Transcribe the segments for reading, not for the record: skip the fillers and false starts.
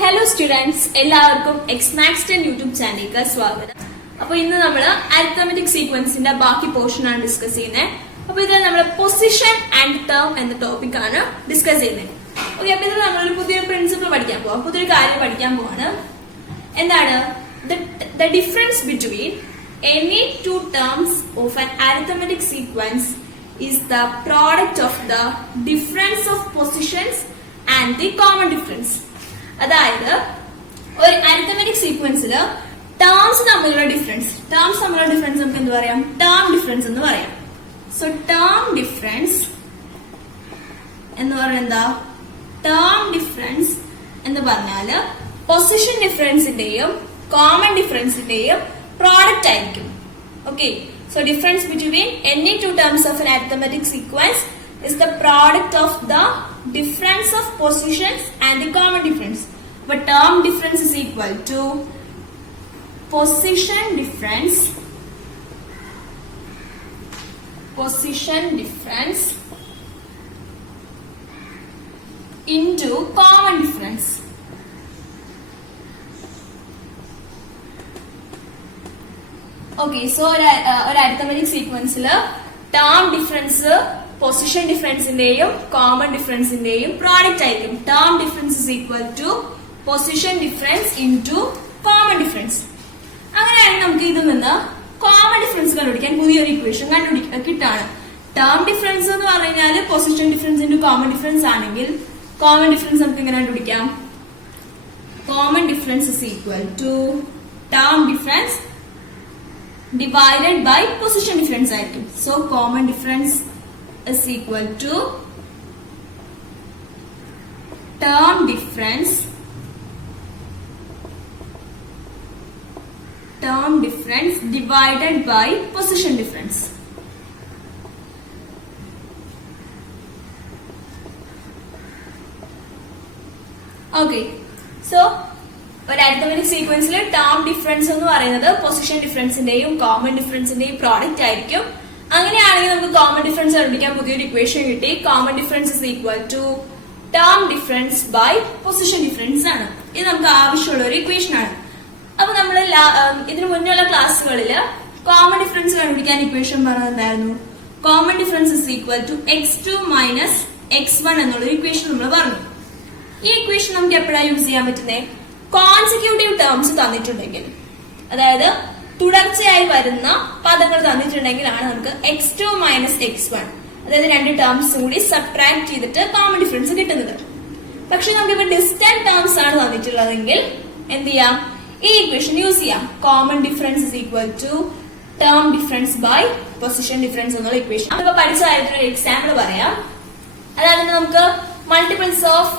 Hello students, എല്ലാവർക്കും x max 10 YouTube ചാനലിലേക്ക് സ്വാഗതം. അപ്പൊ ഇന്ന് നമ്മൾ അരിത്തമെറ്റിക് സീക്വൻസിന്റെ ബാക്കി പോർഷൻ ആണ് ഡിസ്കസ് ചെയ്യുന്നത്. അപ്പൊ ഇത് നമ്മൾ പൊസിഷൻ ആൻഡ് ടേം എന്ന ടോപ്പിക് ആണ് ഡിസ്കസ് ചെയ്യുന്നത്. ഓക്കെ, അപ്പൊ ഇത് നമ്മളൊരു പുതിയൊരു പ്രിൻസിപ്പിൾ പഠിക്കാൻ പോവാം, പുതിയൊരു കാര്യം പഠിക്കാൻ പോവാണ്. എന്താണ് the difference between any two terms of an arithmetic sequence is the product of the difference of positions and the common difference. അതായത് ഒരു അരിത്തമെറ്റിക് സീക്വൻസിൽ ടേംസ് തമ്മിലുള്ള ഡിഫറൻസ് നമുക്ക് എന്ത് പറയാം? ടേം ഡിഫറൻസ് എന്ന് പറയാം. സോ ടേം ഡിഫറൻസ് എന്ന് പറയുന്നത് എന്താ? ടേം ഡിഫറൻസ് എന്ന് പറഞ്ഞാല് പൊസിഷൻ ഡിഫറൻസിന്റെയും കോമൺ ഡിഫറൻസിന്റെയും പ്രോഡക്റ്റ് ആയിരിക്കും. Okay, so difference between any two terms of an arithmetic sequence is the product of the difference of positions and the common difference. But term difference is equal to position difference into common difference. Okay, so ഒരു arithmetic sequenceൽ term difference position ഡിഫറൻസിന്റെയും common ഡിഫറൻസിന്റെയും product ആയിരിക്കും. Term difference is equal to position difference into common difference. അങ്ങനെയാണെങ്കിൽ നമുക്ക് ഇതിൽ നിന്ന് common difference കണ്ടുപിടിക്കാൻ പുതിയൊരു ഇക്വേഷൻ കിട്ടാണ്. ടേം ഡിഫറൻസ് എന്ന് പറഞ്ഞാൽ position difference into common difference ആണെങ്കിൽ കോമൺ ഡിഫറൻസ് നമുക്ക് എങ്ങനെ കണ്ടുപിടിക്കാം? Common difference is equal to term difference divided by position difference ആയിരിക്കും. So common difference is equal to term difference divided by position difference. Okay, so ഒരു arithmetic സീക്വൻസിൽ term difference എന്ന് പറയുന്നത് position ഡിഫറൻസിന്റെയും common ഡിഫറൻസിന്റെയും പ്രോഡക്റ്റ് ആയിരിക്കും. അങ്ങനെയാണെങ്കിൽ നമുക്ക് കോമൺ ഡിഫറൻസ് കണ്ടുപിടിക്കാൻ പുതിയൊരു ഇക്വേഷൻ കിട്ടി. Common difference is equal to term difference by position difference ആണ്. ഇത് നമുക്ക് ആവശ്യമുള്ള ഒരു ഇക്വേഷൻ ആണ്. അപ്പൊ നമ്മൾ ഇതിനു മുന്നുള്ള ക്ലാസ്സുകളിൽ കോമൺ ഡിഫറൻസ് കണ്ടുപിടിക്കാൻ ഇക്വേഷൻ പറഞ്ഞിട്ടുണ്ടായിരുന്നു. Common difference is equal to x2 minus x1 എന്നുള്ള ഇക്വേഷൻ നമ്മൾ പറഞ്ഞു. ഈ ഇക്വേഷൻ നമുക്ക് എപ്പോഴാണ് യൂസ് ചെയ്യാൻ പറ്റുന്നത്? കോൺസിക്യൂട്ടീവ് ടേംസ് തന്നിട്ടുണ്ടെങ്കിൽ, അതായത് തുടർച്ചയായി വരുന്ന പദങ്ങൾ തന്നിട്ടുണ്ടെങ്കിലാണ് നമുക്ക് x2 മൈനസ് x1, അതായത് രണ്ട് ടേംസും കൂടി സബ്ട്രാക്ട് ചെയ്തിട്ട് കോമൺ ഡിഫറൻസ് കിട്ടുന്നത്. പക്ഷെ നമുക്കിപ്പോ ഡിസ്റ്റന്റ് ടേംസ് ആണ് തന്നിട്ടുള്ളതെങ്കിൽ എന്ത് ചെയ്യാം? ഈ ഇക്വേഷൻ യൂസ് ചെയ്യാം. Common difference is equal to term difference by position difference എന്നുള്ള ഇക്വേഷൻ. അതിപ്പോ പഠിച്ചതായിട്ടൊരു എക്സാമ്പിൾ പറയാം. അതായത് നമുക്ക് മൾട്ടിപ്പിൾസ് ഓഫ്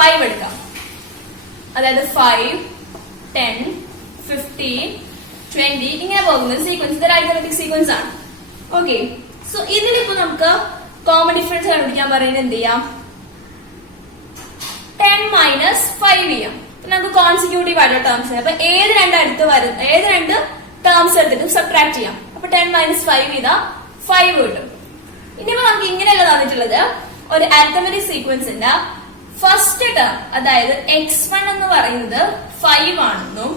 5 എടുക്കാം. അതായത് 5, 10, 15, 20 ഇങ്ങനെ പോകുന്ന സീക്വൻസ് ഇതൊരു അരിത്തമെറ്റിക് സീക്വൻസ് ആണ്. ഓക്കെ, സോ ഇതിലിപ്പോ നമുക്ക് കോമൺ ഡിഫറൻസ് കണ്ടുപിടിക്കാൻ പറയുന്നത് എന്ത് ചെയ്യാം? 10 മൈനസ് 5 ചെയ്യാം. നമുക്ക് കോൺസിക്യൂട്ടീവ് ആയിട്ടുള്ള ടേംസ് അപ്പൊ ഏത് രണ്ട് ടേംസ് എടുത്തിട്ട് സബ്ട്രാക്ട് ചെയ്യാം. അപ്പൊ 10 മൈനസ് 5 ചെയ്താൽ 5 കിട്ടും. ഇനിയിപ്പോ നമുക്ക് ഇങ്ങനെയല്ല തന്നിട്ടുള്ളത്. ഒരു അരിത്തമെറ്റിക് സീക്വൻസിന്റെ ഫസ്റ്റ് ടേം, അതായത് x1 എന്ന് പറയുന്നത് 5 ആണെന്നും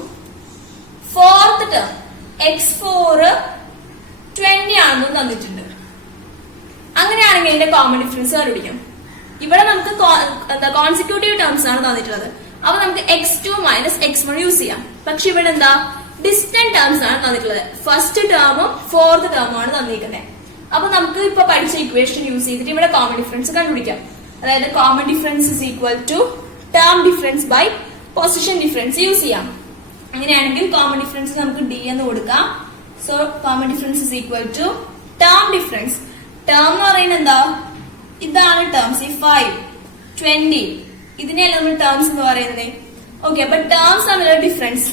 ഫോർത്ത് ടേം x4 20 ആണെന്നും തന്നിട്ടുണ്ട്. അങ്ങനെയാണെങ്കിൽ ഇതിന്റെ കോമൺ ഡിഫറൻസ് കണ്ടുപിടിക്കാം. ഇവിടെ നമുക്ക് കോൺസിക്യൂട്ടീവ് ടേംസ് ആണ് തന്നിട്ടുള്ളത്. അപ്പൊ നമുക്ക് x2 മൈനസ് x1 യൂസ് ചെയ്യാം. പക്ഷെ ഇവിടെ എന്താ? ഡിസ്റ്റന്റ് ടേംസ് ആണ് തന്നിട്ടുള്ളത്. ഫസ്റ്റ് ടേമും ഫോർത്ത് ടേമും ആണ് തന്നിരിക്കുന്നത്. അപ്പൊ നമുക്ക് ഇപ്പൊ പഠിച്ച ഇക്വേഷൻ യൂസ് ചെയ്തിട്ട് ഇവിടെ കോമൺ ഡിഫറൻസ് കണ്ടുപിടിക്കാം. അതായത് common difference is equal to term difference by position difference use ചെയ്യാം. അങ്ങനെയാണെങ്കിൽ കോമൺ ഡിഫറൻസ് നമുക്ക് d എന്ന് കൊടുക്കാം. So common difference is equal to term difference. Term എന്ന് പറയുന്നത് എന്താ? ഇതാണ് ടേംസ്. ഈ 5, 20 ഇതിനെയല്ല നമ്മൾ ടേംസ് എന്ന് പറയുന്നത്. ഓക്കെ, അപ്പൊ ടേംസ് തമ്മിലുള്ള ഡിഫറൻസ്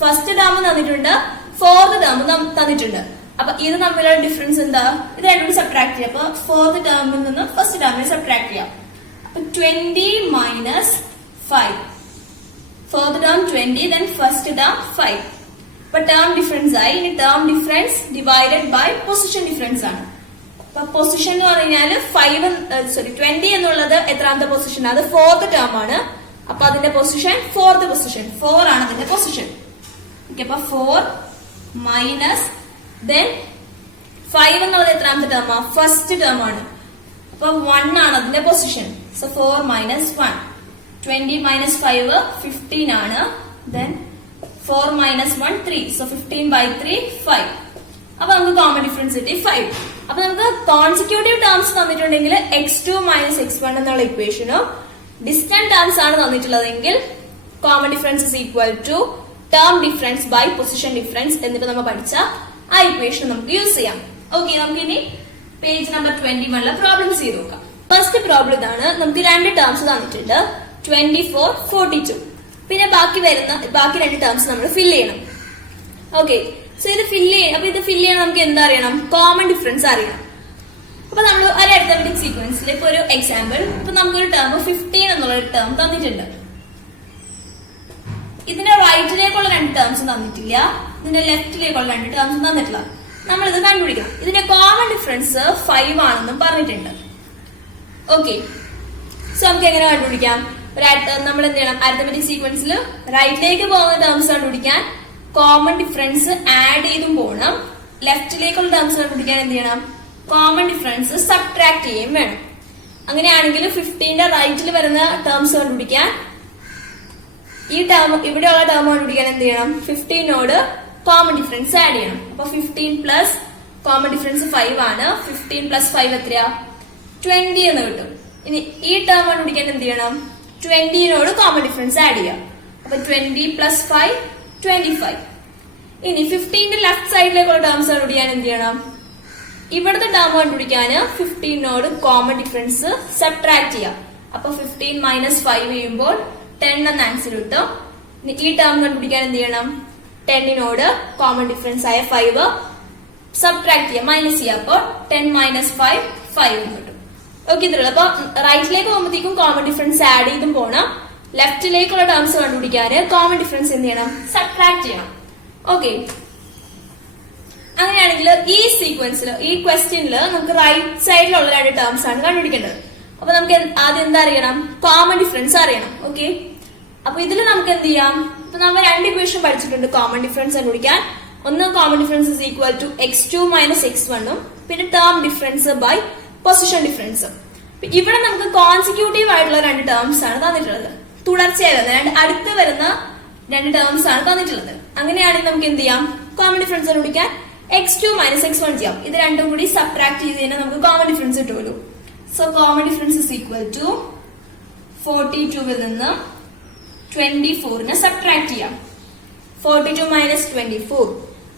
ഫസ്റ്റ് ടേം തന്നിട്ടുണ്ട്, ഫോർത്ത് ടേം തന്നിട്ടുണ്ട്. അപ്പൊ ഇത് തമ്മിലുള്ള ഡിഫറൻസ് എന്താ? ഇത് രണ്ടും സബ്ട്രാക്ട് ചെയ്യാം. അപ്പൊ ഫോർത്ത് ടേമിൽ നിന്ന് ഫസ്റ്റ് ടേമിനെ സബ്ട്രാക്ട് ചെയ്യാം. അപ്പൊ 20 minus 5, fourth term 20, then first term 5. But term difference ആയി. ഇനി term difference divided by position difference ആണ്. അപ്പൊ പൊസിഷൻ എന്ന് പറഞ്ഞാല് 20 എന്നുള്ളത് എത്രാമത്തെ പൊസിഷൻ? അത് ഫോർത്ത് ടേം ആണ്. അപ്പൊ അപ്പൊ അതിന്റെ പൊസിഷൻ ഫോർത്ത് പൊസിഷൻ, 4 ആണ് അതിന്റെ പൊസിഷൻ. ഓക്കെ, അപ്പൊ 4 മൈനസ് ദെൻ 5 എന്നുള്ളത് എത്രാമത്തെ ടേമാ? ഫസ്റ്റ് ടേം ആണ്. അപ്പൊ 1 ആണ് അതിന്റെ പൊസിഷൻ. സോ 4 മൈനസ് 1, 20 മൈനസ് 5 15 ആണ്. Then 4 minus 1 3, so 15/3 5. അപ്പൊ നമുക്ക് കോമൺ ഡിഫറൻസ് കിട്ടി 5. അപ്പൊ നമുക്ക് കോൺസിക്യൂട്ടീവ് ടേംസ് തന്നിട്ടുണ്ടെങ്കിൽ x2 മൈനസ് x1 എന്നുള്ള ഇക്വേഷനും ഡിസ്റ്റന്റ് ടേംസ് ആണ് തന്നിട്ടുള്ളതെങ്കിൽ common difference is equal to term difference by position difference എന്നിട്ട് നമ്മൾ പഠിച്ച ആ ഇക്വേഷൻ നമുക്ക് യൂസ് ചെയ്യാം. ഓക്കെ, നമുക്ക് ഇനി പേജ് നമ്പർ 21 പ്രോബ്ലം ചെയ്ത് നോക്കാം. ഫസ്റ്റ് പ്രോബ്ലം ഇതാണ്. നമുക്ക് 2 ടേംസ് തന്നിട്ടുണ്ട്, 24 42. പിന്നെ ബാക്കി 2 ടേംസ് നമ്മൾ ഫില്ല് ചെയ്യണം. ഓക്കെ, സോ ഇത് ഫില്ല് ചെയ്യണം. അപ്പൊ ഇത് ഫില്ല് ചെയ്യണം നമുക്ക് എന്താ അറിയണം? കോമൺ ഡിഫറൻസ് അറിയണം. അപ്പൊ നമ്മൾ ഒരു അരിത്തമെറ്റിക് സീക്വൻസിൽ ഇപ്പൊ ഒരു എക്സാമ്പിൾ, ഇപ്പൊ നമുക്കൊരു ടേം 15 എന്നുള്ള ഒരു ടേം തന്നിട്ടുണ്ട്. ഇതിന്റെ റൈറ്റിലേക്കുള്ള 2 ടേംസും തന്നിട്ടില്ല, ഇതിന്റെ ലെഫ്റ്റിലേക്കുള്ള 2 ടേംസും തന്നിട്ടില്ല. നമ്മൾ ഇത് കണ്ടുപിടിക്കണം. ഇതിന്റെ കോമൺ ഡിഫറൻസ് 5 ആണെന്നും പറഞ്ഞിട്ടുണ്ട്. ഓക്കെ, സോ നമുക്ക് എങ്ങനെ കണ്ടുപിടിക്കാം? നമ്മൾ എന്ത് ചെയ്യണം? അരിത്തമെറ്റിക് സീക്വൻസിൽ റൈറ്റിലേക്ക് പോകുന്ന ടേംസ് കണ്ടുപിടിക്കാൻ കോമൺ ഡിഫറൻസ് ആഡ് ചെയ്തും പോകണം. ലെഫ്റ്റിലേക്കുള്ള ടേംസ് കണ്ടുപിടിക്കാൻ എന്ത് ചെയ്യണം? കോമൺ ഡിഫറൻസ് സബ്ട്രാക്ട് ചെയ്യുകയും വേണം. അങ്ങനെയാണെങ്കിൽ 15ന്റെ റൈറ്റിൽ വരുന്ന ടേംസ് കണ്ടുപിടിക്കാൻ ഈ ടേം ഇവിടെയുള്ള ടേം കണ്ടുപിടിക്കാൻ എന്ത് ചെയ്യണം? 15നോട് കോമൺ ഡിഫറൻസ് ആഡ് ചെയ്യണം. അപ്പൊ 15 പ്ലസ് കോമൺ ഡിഫറൻസ് 5 ആണ്. 15 പ്ലസ് 5 എത്രയാ? 20 എന്ന് കിട്ടും. ഇനി ഈ ടേം കണ്ടുപിടിക്കാൻ എന്ത് ചെയ്യണം? 20നോട് കോമൺ ഡിഫറൻസ് ആഡ് ചെയ്യാം. അപ്പൊ 20 പ്ലസ് 5 25. ഇനി 15ന്റെ ലെഫ്റ്റ് സൈഡിലേക്കുള്ള ടേംസ് കണ്ടുപിടിക്കാൻ എന്ത് ചെയ്യണം? ഇവിടുത്തെ ടേം കണ്ടുപിടിക്കാൻ 15നോട് കോമൺ ഡിഫറൻസ് സബ്ട്രാക്ട് ചെയ്യാം. അപ്പൊ 15 മൈനസ് 5 ചെയ്യുമ്പോൾ 10 എന്ന ആൻസർ കിട്ടും. ഈ ടേം കണ്ടുപിടിക്കാൻ എന്ത് ചെയ്യണം? 10നോട് കോമൺ ഡിഫറൻസ് ആയ 5 സബ്ട്രാക്ട് ചെയ്യാം, മൈനസ് ചെയ്യാം. അപ്പൊ 10 മൈനസ് 5 5 എന്ന് കിട്ടും. ഓക്കെ, ഇത്രയുള്ളൂ. അപ്പൊ റൈറ്റിലേക്ക് പോകുമ്പോഴത്തേക്കും കോമൺ ഡിഫറൻസ് ആഡ് ചെയ്തും പോകണം. ലെഫ്റ്റിലേക്കുള്ള ടേംസ് കണ്ടുപിടിക്കാൻ കോമൺ ഡിഫറൻസ് എന്ത് ചെയ്യണം? സബ്ട്രാക്ട് ചെയ്യണം. ഓക്കെ, അങ്ങനെയാണെങ്കിൽ ഈ സീക്വൻസിൽ ഈ ക്വസ്റ്റ്യനിൽ നമുക്ക് റൈറ്റ് സൈഡിലുള്ള 2 ടേംസ് ആണ് കണ്ടുപിടിക്കേണ്ടത്. അപ്പൊ നമുക്ക് ആദ്യം എന്താ അറിയണം? കോമൺ ഡിഫറൻസ് അറിയണം. ഓക്കെ, അപ്പൊ ഇതിൽ നമുക്ക് എന്ത് ചെയ്യാം? ഇപ്പൊ നമ്മൾ 2 ഇക്വേഷൻ പഠിച്ചിട്ടുണ്ട് കോമൺ ഡിഫറൻസ് കണ്ടുപിടിക്കാൻ. ഒന്ന് common difference is equal to x2 minus x1 പിന്നെ term difference by position difference. ഇവിടെ നമുക്ക് കോൺസിക്യൂട്ടീവ് ആയിട്ടുള്ള 2 ടേംസ് ആണ് തന്നിട്ടുള്ളത്. തുടർച്ചയായി അടുത്ത് വരുന്ന 2 ടേംസ് ആണ് തന്നിട്ടുള്ളത്. അങ്ങനെയാണെങ്കിൽ നമുക്ക് എന്ത് ചെയ്യാം? കോമൺ ഡിഫറൻസ് കണ്ടുപിടിക്കാൻ x2 മൈനസ് x1 ചെയ്യാം. ഇത് രണ്ടും കൂടി സബ്ട്രാക്ട് ചെയ്ത് കഴിഞ്ഞാൽ നമുക്ക് കോമൺ ഡിഫറൻസ് കിട്ടുമല്ലോ. So common difference is equal to 42 നിന്ന് 24നെ സബ്ട്രാക്ട് ചെയ്യാം. 42 മൈനസ് 24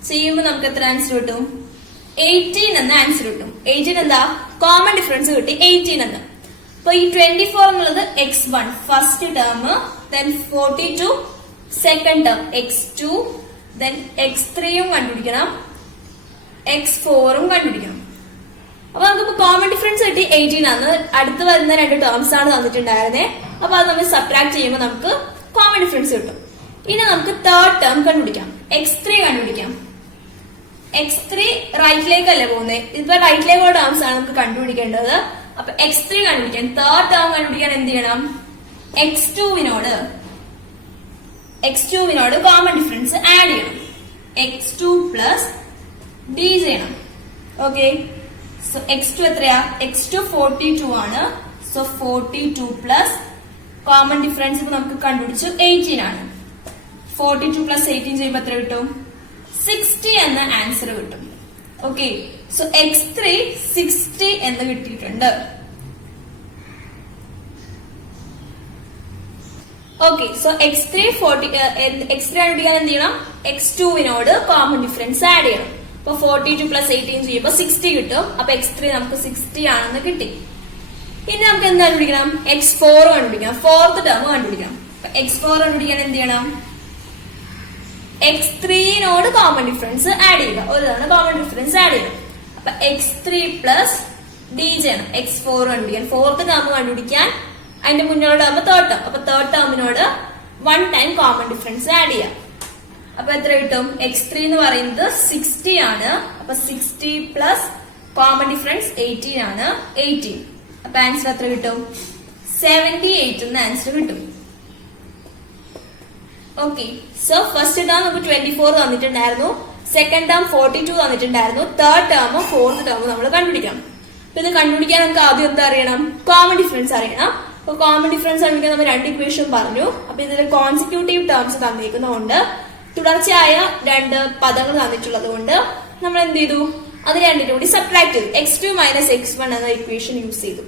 ചെയ്യുമ്പോൾ നമുക്ക് എത്ര ആൻസർ കിട്ടും? 18 എന്ന ആൻസർ കിട്ടും. 18 എന്താ? കോമൺ ഡിഫറൻസ് കിട്ടി 18 എന്ന്. അപ്പൊ ഈ 24 എന്നുള്ളത് x1 first term, then 42 second term x2, then x3യും കണ്ടുപിടിക്കണം, x4ഉം കണ്ടുപിടിക്കണം. അപ്പൊ നമുക്ക് കോമൺ ഡിഫറൻസ് കിട്ടി 18 ആണ്. അടുത്ത് വരുന്ന 2 ടേംസ് ആണ് തന്നിട്ടുണ്ടായിരുന്നേ. അപ്പൊ അത് നമ്മൾ സബ്ട്രാക്ട് ചെയ്യുമ്പോൾ നമുക്ക് കോമൺ ഡിഫറൻസ് കിട്ടും. ഇനി നമുക്ക് തേർഡ് ടേം കണ്ടുപിടിക്കാം, x3 കണ്ടുപിടിക്കാം. x3 റൈറ്റിലേക്കല്ലേ പോകുന്നത്? ഇപ്പൊ റൈറ്റിലേക്കുള്ള ടേംസ് ആണ് നമുക്ക് കണ്ടുപിടിക്കേണ്ടത്. അപ്പൊ x3 കണ്ടുപിടിക്കാൻ, തേർഡ് ടേം കണ്ടുപിടിക്കാൻ എന്ത് ചെയ്യണം? x2വിനോട് കോമൺ ഡിഫറൻസ് ആഡ് ചെയ്യണം. x2 പ്ലസ് d ചെയ്യണം. ഓക്കെ, സോ x2 എത്രയാ? x2 42 ആണ്. സോ 42 പ്ലസ് കോമൺ ഡിഫറൻസ് ഇപ്പൊ നമുക്ക് കണ്ടുപിടിച്ചു 18 ആണ്. 42 പ്ലസ് 18 ചെയ്യുമ്പോൾ എത്ര കിട്ടും? 60 എന്ന ആൻസർ കിട്ടും. ഓക്കെ, സോ x3 60 എന്ന് കിട്ടിയിട്ടുണ്ട്. ഓക്കെ, സോ x3 കണ്ടുപിടിക്കാൻ എന്ത് ചെയ്യണം? x2വിനോട് കോമൺ ഡിഫറൻസ് ആഡ് ചെയ്യണം. അപ്പൊ 42 പ്ലസ് 18 ചെയ്യുമ്പോൾ 60 കിട്ടും. അപ്പൊ x3 നമുക്ക് 60 ആണെന്ന് കിട്ടി. ഇനി നമുക്ക് എന്ത് കണ്ടുപിടിക്കണം? x4 കണ്ടുപിടിക്കണം. ഫോർത്ത് ടേം കണ്ടുപിടിക്കണം. x4 കണ്ടുപിടിക്കാൻ എന്ത് ചെയ്യണം? x3നോട് കോമൺ ഡിഫറൻസ് ആഡ് ചെയ്യുക. ഒരു തവണ കോമൺ ഡിഫറൻസ് ആഡ് ചെയ്യണം. അപ്പൊ x3 പ്ലസ് d ചെയ്യണം. x4 കണ്ടുപിടിക്കാൻ, ഫോർത്ത് ടേം കണ്ടുപിടിക്കാൻ അതിന്റെ മുന്നിലുള്ള ടേം തേർഡ് ടേം. അപ്പൊ തേർഡ് ടേമിനോട് 1 ടൈം കോമൺ ഡിഫറൻസ് ആഡ് ചെയ്യാം. അപ്പൊ എത്ര കിട്ടും? x3 എന്ന് പറയുന്നത് 60 ആണ്. അപ്പൊ 60 പ്ലസ് കോമൺ ഡിഫറൻസ് 18 ആണ്, 18. അപ്പൊ ആൻസർ എത്ര കിട്ടും? 78 എന്ന ആൻസർ കിട്ടും. ഓക്കെ, സോ ഫസ്റ്റ് ടേം നമുക്ക് 24 തന്നിട്ടുണ്ടായിരുന്നു, സെക്കൻഡ് ടേം 42 തന്നിട്ടുണ്ടായിരുന്നു, തേർഡ് ടേം ഫോർത്ത് ടേം നമ്മൾ കണ്ടുപിടിക്കണം. അപ്പൊ ഇത് കണ്ടുപിടിക്കാൻ നമുക്ക് ആദ്യം എന്താ അറിയണം? കോമൺ ഡിഫറൻസ് അറിയണം. അപ്പൊ കോമൺ ഡിഫറൻസ് കണ്ടുപിടിക്കാൻ നമ്മൾ രണ്ട് ഇക്വേഷൻ പറഞ്ഞു. അപ്പൊ ഇതിൽ കോൺസിക്യൂട്ടീവ് ടേംസ് തന്നിരിക്കുന്നതുകൊണ്ട്, തുടർച്ചയായ രണ്ട് പദങ്ങൾ തന്നിട്ടുള്ളത് കൊണ്ട് നമ്മൾ എന്ത് ചെയ്തു? അത് രണ്ടിനും കൂടി സബ്ട്രാക്ട് ചെയ്തു. x2 - x1 എന്ന ഇക്വേഷൻ യൂസ് ചെയ്തു.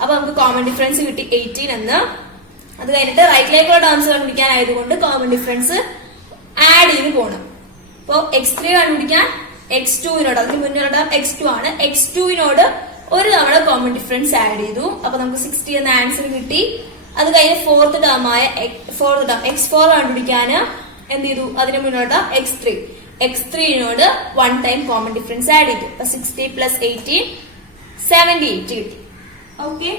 അപ്പൊ നമുക്ക് കോമൺ ഡിഫറൻസ് കിട്ടി 18 എന്ന്. അത് കഴിഞ്ഞിട്ട് റൈറ്റിലേക്കുള്ള ടേംസ് കണ്ടുപിടിക്കാനായതുകൊണ്ട് കോമൺ ഡിഫറൻസ് ആഡ് ചെയ്ത് പോകണം. അപ്പൊ x3 കണ്ടുപിടിക്കാൻ x2-നോട്, അതിന് മുന്നുള്ള ടേം x2 ആണ്, x2-നോട് ഒരു തവണ കോമൺ ഡിഫറൻസ് ആഡ് ചെയ്തു. അപ്പൊ നമുക്ക് 60 എന്ന ആൻസർ കിട്ടി. അത് കഴിഞ്ഞ് ഫോർത്ത് ടേം x4 കണ്ടുപിടിക്കാൻ എന്ത് ചെയ്തു? അതിന് മുന്നോട്ട് x3-നോട് 1 ടൈം കോമൺ ഡിഫറൻസ് ആഡ് ചെയ്തു. അപ്പൊ 60 + 18 78 കിട്ടി. ഓക്കെ.